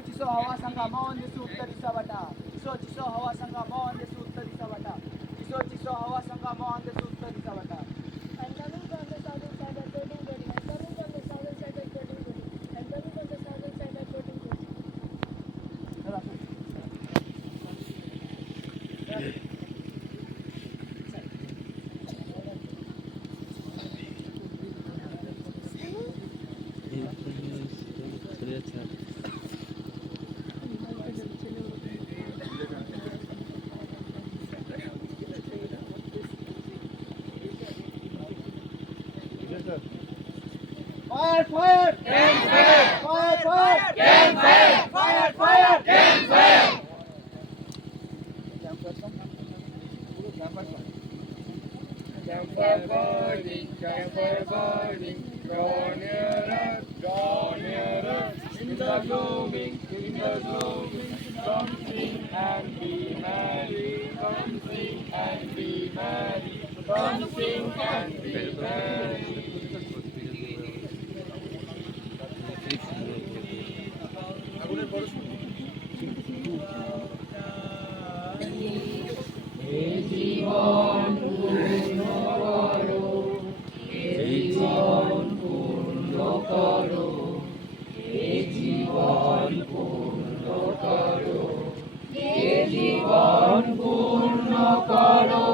चिसो हवा संगा मौन देसु उत्तरी सवटा चिसो हवा संगा मौन देसु उत्तरी सवटा चिसो हवा संगा मौन देसु उत्तरी सवटा I'm coming from the southern side of floating body. I'm coming from the southern side of floating body. I'm coming from the southern side of floating body. Fire! Fire! Gang fire! Fire! Fire! Gang fire! Fire! Fire! Gang fire! Campfire burning, campfire burning, draw nearer, in the gloaming, come sing and be merry, come sing and be merry, come sing and be merry. জীবন পূর্ণ করো, জীবন পূর্ণ করো, জীবন পূর্ণ করো, জীবন পূর্ণ করো।